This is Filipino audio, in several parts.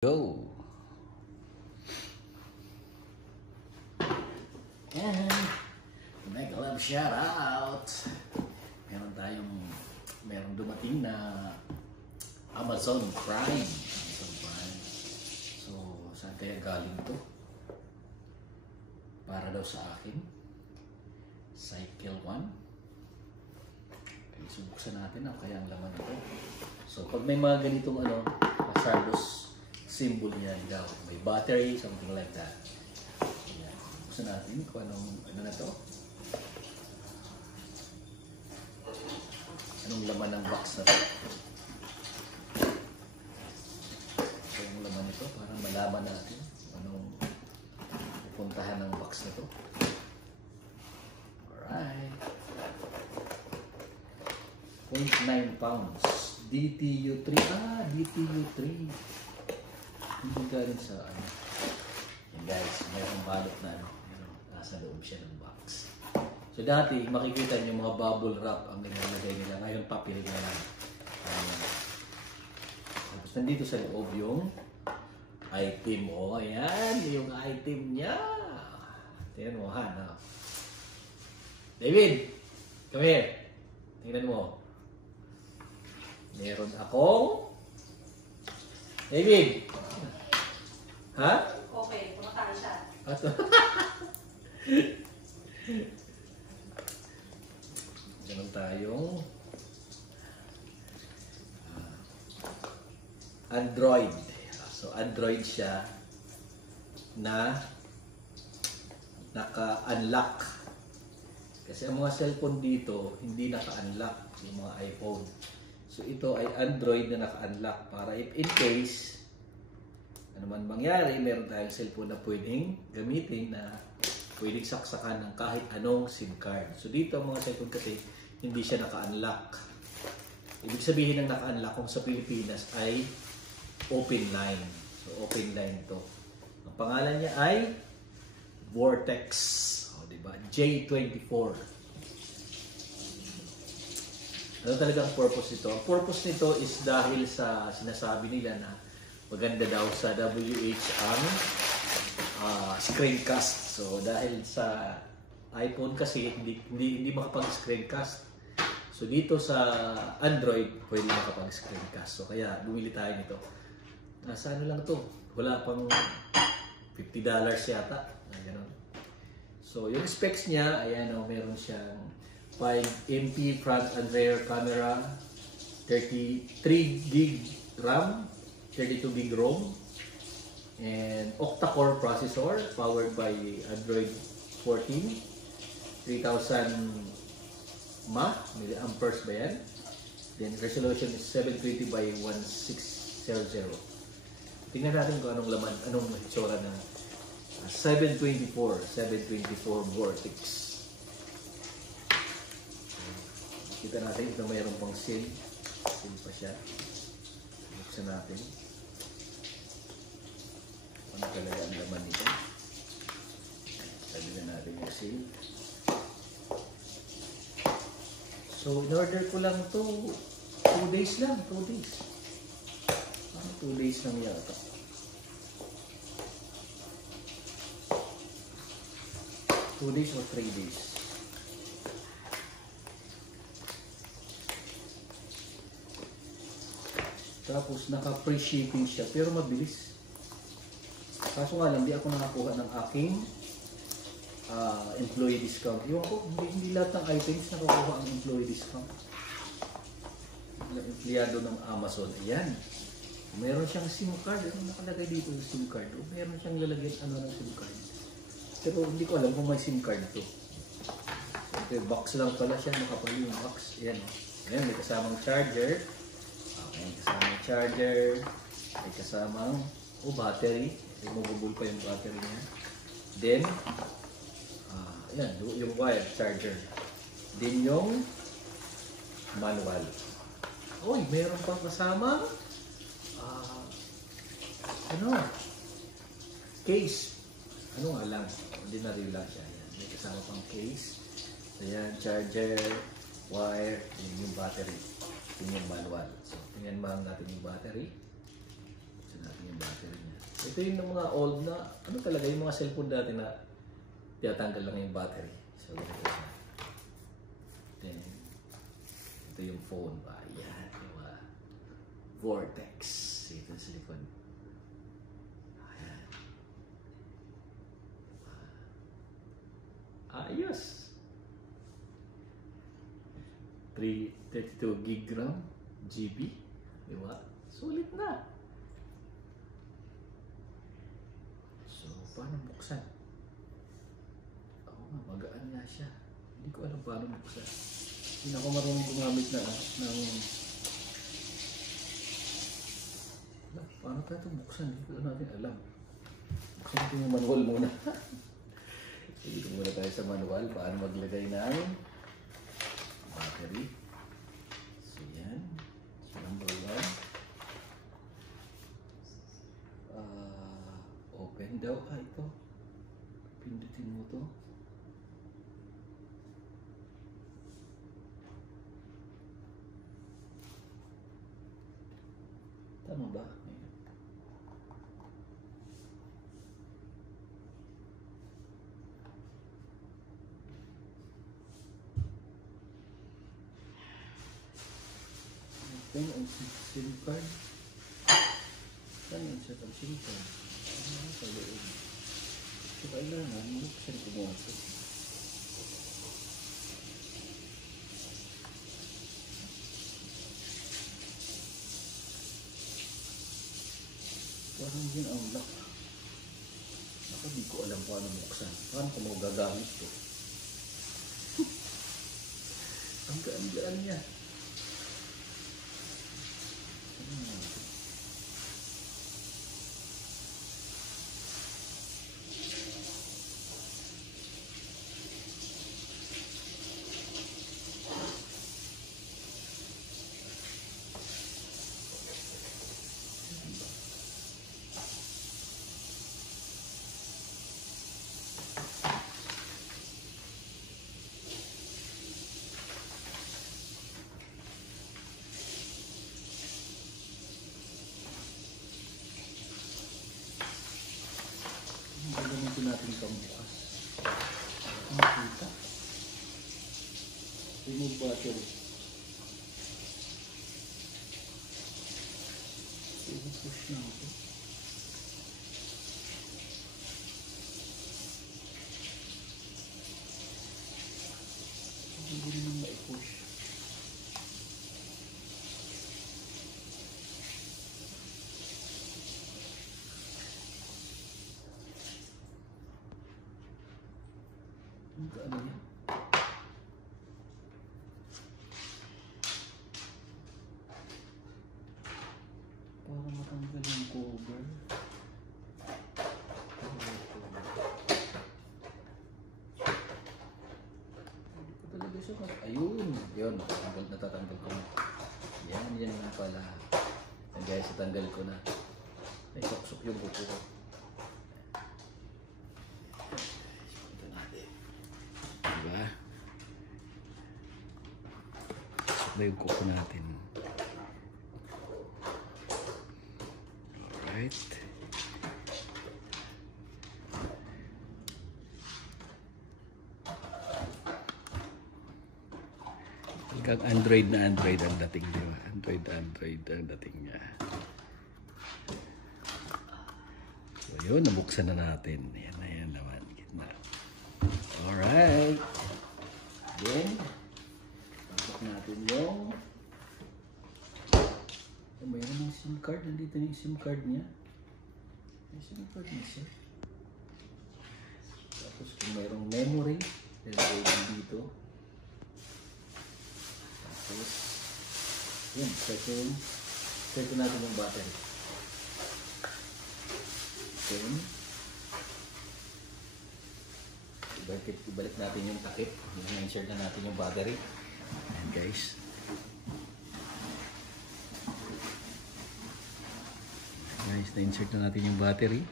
Go! And make a love shout out. Meron dumating na Amazon Prime. So, saan kaya galing to? Para daw sa akin. Cycle 1. Okay, subuksan natin ang kaya ang laman nito. So, pag may mga ganitong hazardous symbol niya, may battery, something like that. Ayan. Buksan natin kung ano na to. Anong laman ng box na to. So, yung laman nito, para malaman natin anong pupuntahan ng box na to. Alright. 0.9 pounds. DTU3. DTU3. Hindi galing sa Yan guys, mayroong balot na nasa loob siya ng box. So dati, makikita niyo mga bubble wrap ang nilalagay nila. Ngayon, papel na lang. Tapos nandito sa loob yung item. Ayan, yung item niya. Tingnan mo, Han. David, come here. Tingnan mo. Meron akong David! Ha? Okay, kumakain siya. Ganun tayong Android. So, Android siya na naka-unlock. Kasi ang mga cellphone dito, hindi naka-unlock yung mga iPhone. So, ito ay Android na naka-unlock para if in case ano man mangyari, meron tayong cellphone na pwedeng gamitin na pwedeng saksakan ng kahit anong SIM card. So, dito ang mga cellphone kasi hindi siya naka-unlock. Ibig sabihin ng naka-unlock kung sa Pilipinas ay open line. So, open line to. Ang pangalan niya ay Vortex. Diba? J24. Ano talaga ang purpose nito? Ang purpose nito is dahil sa sinasabi nila na maganda daw sa WH ang screencast. So dahil sa iPhone kasi hindi makapag-screencast. So dito sa Android pwede makapag-screencast. So kaya bumili tayo nito. Nasa ano lang to? Wala pang $50 yata. Ganun. So yung specs niya, ayan meron siyang 5MP front and rear camera, 33 gig RAM, 32 gig ROM, and octa-core processor powered by Android 14, 3000 milliamperes ba yan? Then resolution is 720 by 1600. Tingnan natin kung anong laman, anong itsura ng 724 Vortex. Kita natin ito mayroon pang seal. Seal pa siya. Buksan natin. Ano talaga ang laman nito? Sabi na natin yung seal. So, in-order ko lang to 2 days lang. 2 days. 2 days lang yata. 2 days or 3 days. Tapos naka-free shipping siya pero mabilis. Kaso nga lang, hindi ako nakakuha ng aking employee discount. Iwan ko, hindi lahat ng items nakakuha ang employee discount. Empleyado ng Amazon. Ayan. Meron siyang SIM card. Ano nakalagay dito yung SIM card? O meron siyang lalagyan ng SIM card. Pero hindi ko alam kung may SIM card ito. Okay, box lang pala siya. Nakapal yung box. Ayan. Ayan, may kasamang charger. May kasamang charger. May kasamang battery. Removable pa yung battery niya. Then, ayan, yung wired charger. Then yung manual. Uy, mayroon pang kasama case. Ano nga lang, ordinary lang siya. Ayan. May kasama pang case. Ayan, charger, wire, yung battery. Yung manual. So, tingnan natin yung battery. So, natin yung battery niya. Ito yung mga old na, ano talaga, yung mga cellphone dati na tiyatanggal lang yung battery. So, ganito siya. Then, ito yung phone. Ayan, yung mga Vortex. Ito sa likod. Ayan. Ayos! 32 gig RAM, GB. Diba? Sulit na. So, paano buksan? Ako nga, magaan nga siya. Hindi ko alam paano buksan. Hindi ako marunong gumamit ng paano tayo ito buksan? Hindi ko natin alam. Buksan natin yung manual muna. Dito muna tayo sa manual. Paano maglagay ng battery. So, yan. So, number 1. Open daw. Ito. Pindutin mo to. Tama ba? Open ang SIM card. Saan yung set ang SIM card? Ano sa loob? So, kailangan buksan ko mo ito. Parang yun ang lock. Ako di ko alam paano buksan. Paano ko magagamit ito? Ang gaan-gaan niya. Gagamitin natin itong bukas. Makita. Remove battery. I-push na ito. Hindi naman ma-push. Ano yan? Para matanggal yung cover. Hindi ko talaga siya. Ayun! Yun, natatanggal ko na. Yan nga pala. Yan guys, natanggal ko na. Ay, sok-sok yung buko ko. Diba? Sakla yung kuko natin. Alright. Talagang Android na Android ang dating, diba? Android ang dating niya. So yun, nabuksan na natin. Yan na yan naman. Gitna. Alright. Then, pasok natin yung mayroon ng SIM card. Nandito na yung SIM card niya. May SIM card niya siya. Tapos kung mayroong memory, nilagay din dito. Tapos, yun, set natin yung battery. Then, ibalik natin yung takip. I-insert na natin yung battery. Ayan guys. Guys, na-insert na natin yung battery.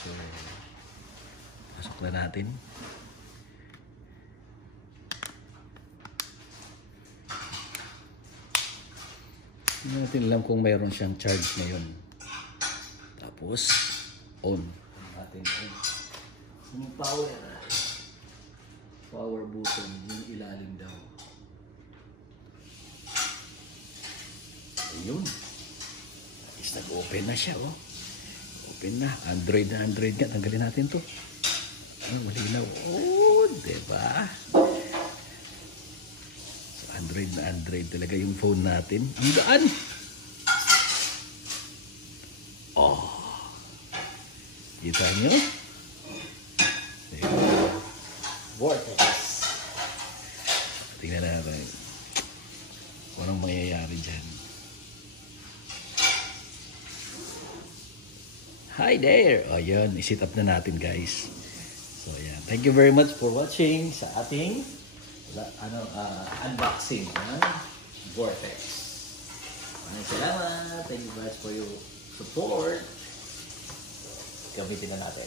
So, pasok na natin. Hindi natin alam kung mayroon siyang charge ngayon. Tapos, on. Ating yung power button, yung ilalim daw. Ayun. Is nag-open na siya, oh. Open na. Android na Android nga. Tanggalin natin to. Malinaw. Oh, diba? So, Android na Android talaga yung phone natin. Ang daan. Oh. Kita nyo? Vortex. Tingnan natin. Kung anong mangyayari dyan. Hi there! O yun, isit up na natin guys. So yan. Thank you very much for watching sa ating Unboxing ng Vortex. Maraming salamat. Thank you guys for your support. Gamitin na natin.